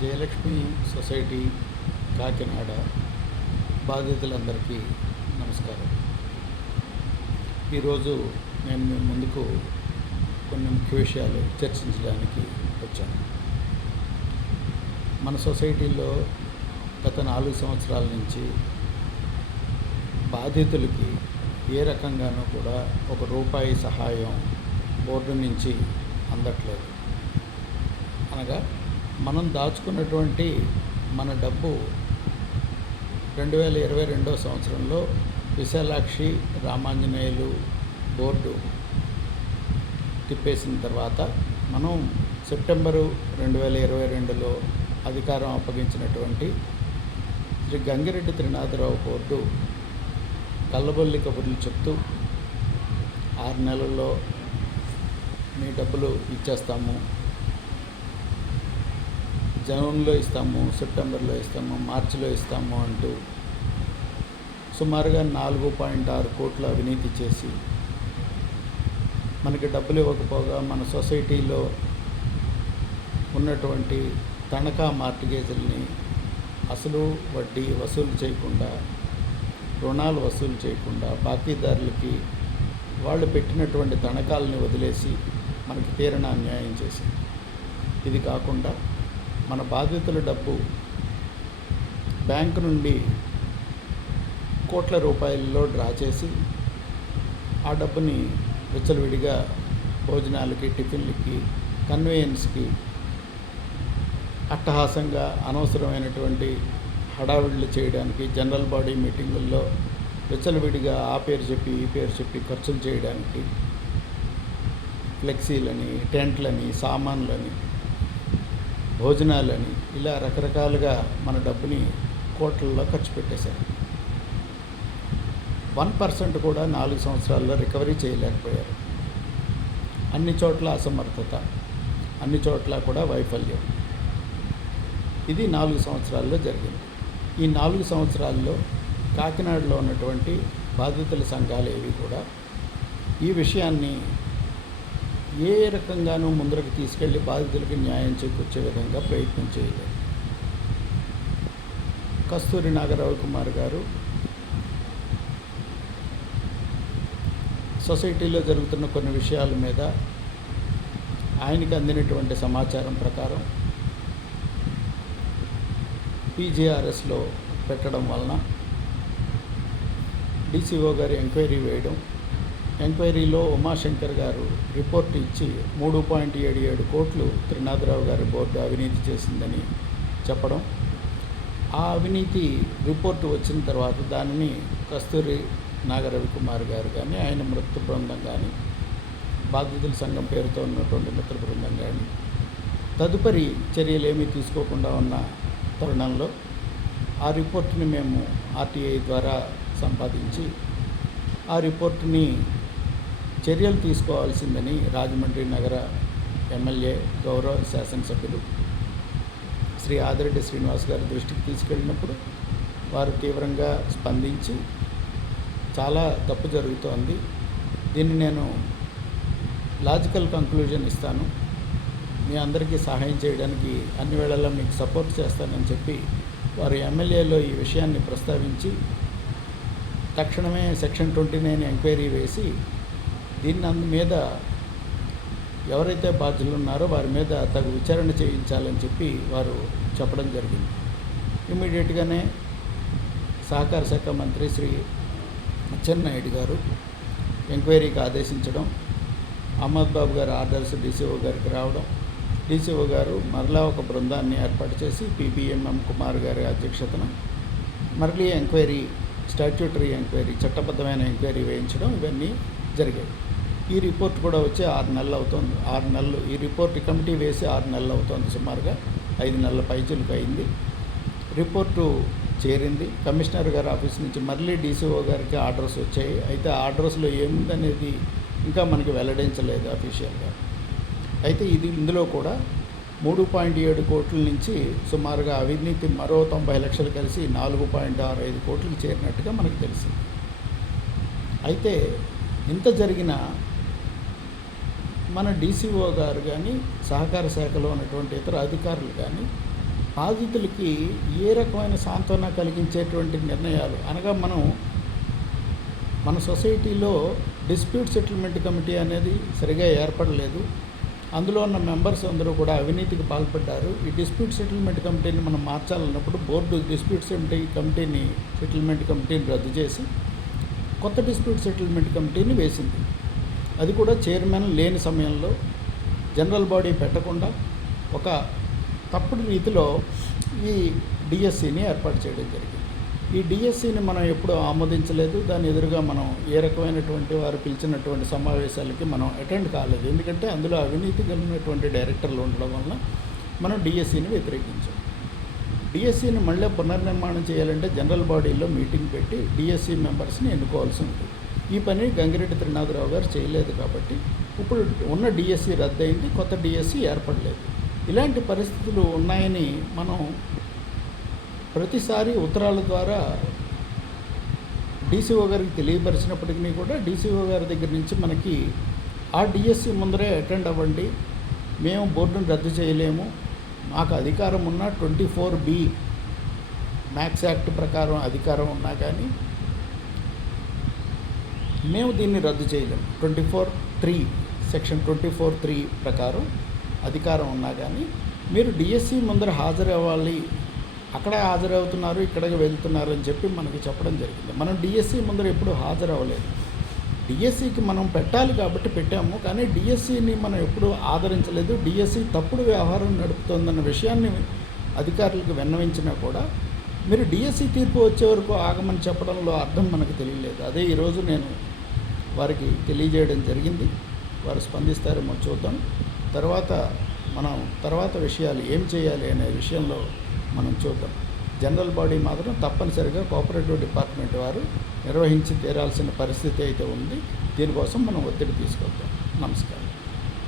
Jayalakshmi society Kakinada బాధితులందరికీ నమస్కారం. ఈరోజు నేను మీ ముందుకు కొన్ని ముఖ్య విషయాలు చర్చించడానికి వచ్చాను. మన సొసైటీలో గత 4 సంవత్సరాల నుంచి బాధితులకి ఏ రకంగానూ కూడా ₹1 సహాయం బోర్డు నుంచి అందట్లేదు. అనగా మనం దాచుకున్నటువంటి మన డబ్బు 2022 సంవత్సరంలో విశాలాక్షి రామాంజనేయులు బోర్డు తిప్పేసిన తర్వాత మనం సెప్టెంబరు 2022లో అధికారం అప్పగించినటువంటి శ్రీ గంగిరెడ్డి త్రినాథరావు బోర్డు కల్లబొల్లి కబుర్లు చెప్తూ 6 నెలల్లో మీ డబ్బులు ఇచ్చేస్తాము, జూన్లో ఇస్తాము, సెప్టెంబర్లో ఇస్తాము, మార్చిలో ఇస్తాము అంటూ సుమారుగా 4.6 కోట్ల అవినీతి చేసి మనకి డబ్బులు ఇవ్వకపోగా మన సొసైటీలో ఉన్నటువంటి తనఖా మార్టిగేజుల్ని అసలు వడ్డీ వసూలు చేయకుండా, రుణాలు వసూలు చేయకుండా బాకీదారులకి వాళ్ళు పెట్టినటువంటి తనఖాలని వదిలేసి మనకి తీరని అన్యాయం చేసింది. ఇది కాకుండా మన బాధితుల డబ్బు బ్యాంకు నుండి కోట్ల రూపాయల్లో డ్రా చేసి ఆ డబ్బుని విచ్చలవిడిగా భోజనాలకి, టిఫిన్లకి, కన్వీనియన్స్కి అట్టహాసంగా అనవసరమైనటువంటి హడావిడులు చేయడానికి, జనరల్ బాడీ మీటింగుల్లో విచ్చలవిడిగా ఆ పేరు చెప్పి ఈ పేరు చెప్పి ఖర్చులు చేయడానికి, ఫ్లెక్సీలని, టెంట్లని, సామాన్లని, భోజనాలని ఇలా రకరకాలుగా మన డబ్బుని కోట్లలో ఖర్చు పెట్టేశారు. 1% కూడా 4 సంవత్సరాల్లో రికవరీ చేయలేకపోయారు. అన్ని చోట్ల అసమర్థత, అన్ని చోట్ల కూడా వైఫల్యం. ఇది 4 సంవత్సరాల్లో జరిగింది. ఈ 4 సంవత్సరాల్లో కాకినాడలో ఉన్నటువంటి బాధితుల సంఘాలు ఏవి కూడా ఈ విషయాన్ని ఏ రకంగానూ ముందరకు తీసుకెళ్లి బాధితులకి న్యాయం చేకూర్చే విధంగా ప్రయత్నం చేయలేదు. కస్తూరి నాగరావు కుమార్ గారు సొసైటీలో జరుగుతున్న కొన్ని విషయాల మీద ఆయనకి అందినటువంటి సమాచారం ప్రకారం పీజీఆర్ఎస్లో పెట్టడం వలన డీసీఓ గారు ఎంక్వైరీ వేయడం, ఎంక్వైరీలో ఉమాశంకర్ గారు రిపోర్ట్ ఇచ్చి 3.77 కోట్లు త్రినాథరావు గారి బోర్డు అవినీతి చేసిందని చెప్పడం, ఆ అవినీతి రిపోర్టు వచ్చిన తర్వాత దానిని కస్తూరి నాగరవి కుమార్ గారు కానీ, ఆయన మిత్ర బృందం కానీ, బాధితుల సంఘం పేరుతో ఉన్నటువంటి మిత్ర బృందం కానీ తదుపరి చర్యలు ఏమీ తీసుకోకుండా ఉన్న తరుణంలో ఆ రిపోర్ట్ని మేము ఆర్టీఐ ద్వారా సంపాదించి ఆ రిపోర్ట్ని చర్యలు తీసుకోవాల్సిందని రాజమండ్రి నగర ఎమ్మెల్యే గౌరవ శాసనసభ్యులు శ్రీ ఆదిరెడ్డి శ్రీనివాస్ గారి దృష్టికి తీసుకెళ్ళినప్పుడు వారు తీవ్రంగా స్పందించి చాలా తప్పు జరుగుతోంది, దీన్ని నేను లాజికల్ కంక్లూజన్ ఇస్తాను, మీ అందరికీ సహాయం చేయడానికి అన్ని వేళల్లో మీకు సపోర్ట్ చేస్తానని చెప్పి వారు ఎమ్మెల్యేలో ఈ విషయాన్ని ప్రస్తావించి తక్షణమే సెక్షన్ 29 ఎంక్వైరీ వేసి దీన్ని మీద ఎవరైతే బాధ్యులు ఉన్నారో వారి మీద తగు విచారణ చేయించాలని చెప్పి వారు చెప్పడం జరిగింది. ఇమ్మీడియట్గానే సహకార శాఖ మంత్రి శ్రీ అచ్చెన్నాయుడు గారు ఎంక్వైరీకి ఆదేశించడం, అహ్మద్ బాబు గారు ఆర్డర్స్ డీసీఓ గారికి రావడం, డీసీఓ గారు మరలా ఒక బృందాన్ని ఏర్పాటు చేసి పీబీఎంఎం కుమార్ గారి అధ్యక్షతన మరలీ ఎంక్వైరీ, స్టాట్యూటరీ ఎంక్వైరీ, చట్టబద్ధమైన ఎంక్వైరీ వేయించడం ఇవన్నీ జరిగాయి. ఈ రిపోర్ట్ కూడా వచ్చి 6 నెలలు అవుతుంది. 6 నెలలు ఈ రిపోర్ట్ కమిటీ వేసి 6 నెలలు అవుతుంది. సుమారుగా 5 నెలల పైచులకు అయింది. రిపోర్టు చేరింది. కమిషనర్ గారి ఆఫీస్ నుంచి మళ్ళీ డీసీఓ గారికి ఆర్డర్స్ వచ్చాయి. అయితే ఆర్డర్స్లో ఏముందనేది ఇంకా మనకి వెల్లడించలేదు అఫీషియల్గా. అయితే ఇందులో కూడా 3.7 కోట్ల నుంచి సుమారుగా అవినీతి మరో 90 లక్షలు కలిసి 4.65 కోట్లకు చేరినట్టుగా మనకు తెలిసింది. అయితే ఇంత జరిగిన మన డీసీఓ గారు కానీ, సహకార శాఖలో ఉన్నటువంటి ఇతర అధికారులు కానీ బాధితులకి ఏ రకమైన సాంత్వన కలిగించేటువంటి నిర్ణయాలు అనగా మన సొసైటీలో డిస్ప్యూట్ సెటిల్మెంట్ కమిటీ అనేది సరిగా ఏర్పడలేదు. అందులో ఉన్న మెంబర్స్ అందరూ కూడా అవినీతికి పాల్పడ్డారు. ఈ డిస్ప్యూట్ సెటిల్మెంట్ కమిటీని మనం మార్చాలన్నప్పుడు బోర్డు డిస్ప్యూట్ సెటిల్మెంట్ కమిటీని రద్దు చేసి కొత్త డిస్ప్యూట్ సెటిల్మెంట్ కమిటీని వేసింది. అది కూడా చైర్మన్ లేని సమయంలో జనరల్ బాడీ పెట్టకుండా ఒక తప్పుడు రీతిలో ఈ డిఎస్సిని ఏర్పాటు చేయడం జరిగింది. ఈ డిఎస్సిని మనం ఎప్పుడూ ఆమోదించలేదు. దాని ఎదురుగా మనం ఏ రకమైనటువంటి వారు పిలిచినటువంటి సమావేశాలకి మనం అటెండ్ కాలేదు. ఎందుకంటే అందులో అవినీతి కలిగినటువంటి డైరెక్టర్లు ఉండడం వలన మనం డిఎస్సిని వ్యతిరేకించాం. డిఎస్సిని మళ్ళీ పునర్నిర్మాణం చేయాలంటే జనరల్ బాడీలో మీటింగ్ పెట్టి డిఎస్సి మెంబర్స్ని ఎన్నుకోవాల్సి ఉంటుంది. ఈ పని గంగిరెడ్డి త్రినాథరావు గారు చేయలేదు కాబట్టి ఇప్పుడు ఉన్న డిఎస్సి రద్దయింది, కొత్త డిఎస్సి ఏర్పడలేదు. ఇలాంటి పరిస్థితులు ఉన్నాయని మనం ప్రతిసారి ఉత్తరాల ద్వారా డీసీఓ గారికి తెలియపరిచినప్పటికీ కూడా డీసీఓ గారి దగ్గర నుంచి మనకి ఆ డిఎస్సి ముందరే అటెండ్ అవ్వండి, మేము బోర్డును రద్దు చేయలేము, మాకు అధికారం ఉన్న 24B మ్యాక్స్ యాక్ట్ ప్రకారం అధికారం ఉన్నా కానీ మేము దీన్ని రద్దు చేయలేము. 24(3) సెక్షన్ 24(3) ప్రకారం అధికారం ఉన్నా కానీ మీరు డిఎస్సి ముందర హాజరవ్వాలి, అక్కడ హాజరవుతున్నారు, ఇక్కడికి వెళ్తున్నారు అని చెప్పి మనకి చెప్పడం జరిగింది. మనం డిఎస్సి ముందర ఎప్పుడు హాజరవ్వలేదు. డిఎస్సికి మనం పెట్టాలి కాబట్టి పెట్టాము, కానీ డిఎస్సిని మనం ఎప్పుడూ ఆదరించలేదు. డిఎస్సి తప్పుడు వ్యవహారం నడుపుతోందన్న విషయాన్ని అధికారులకు విన్నవించినా కూడా మీరు డిఎస్సి తీర్పు వచ్చే వరకు ఆగమని చెప్పడంలో అర్థం మనకు తెలియలేదు. అదే ఈరోజు నేను వారికి తెలియజేయడం జరిగింది. వారు స్పందిస్తారేమో చూద్దాం. తర్వాత విషయాలు ఏం చేయాలి అనే విషయంలో మనం చూద్దాం. జనరల్ బాడీ మాత్రం తప్పనిసరిగా కోఆపరేటివ్ డిపార్ట్మెంట్ వారు నిర్వహించి తీరాల్సిన పరిస్థితి అయితే ఉంది. దీనికోసం మనం ఒత్తిడి తీసుకొద్దాం. నమస్కారం.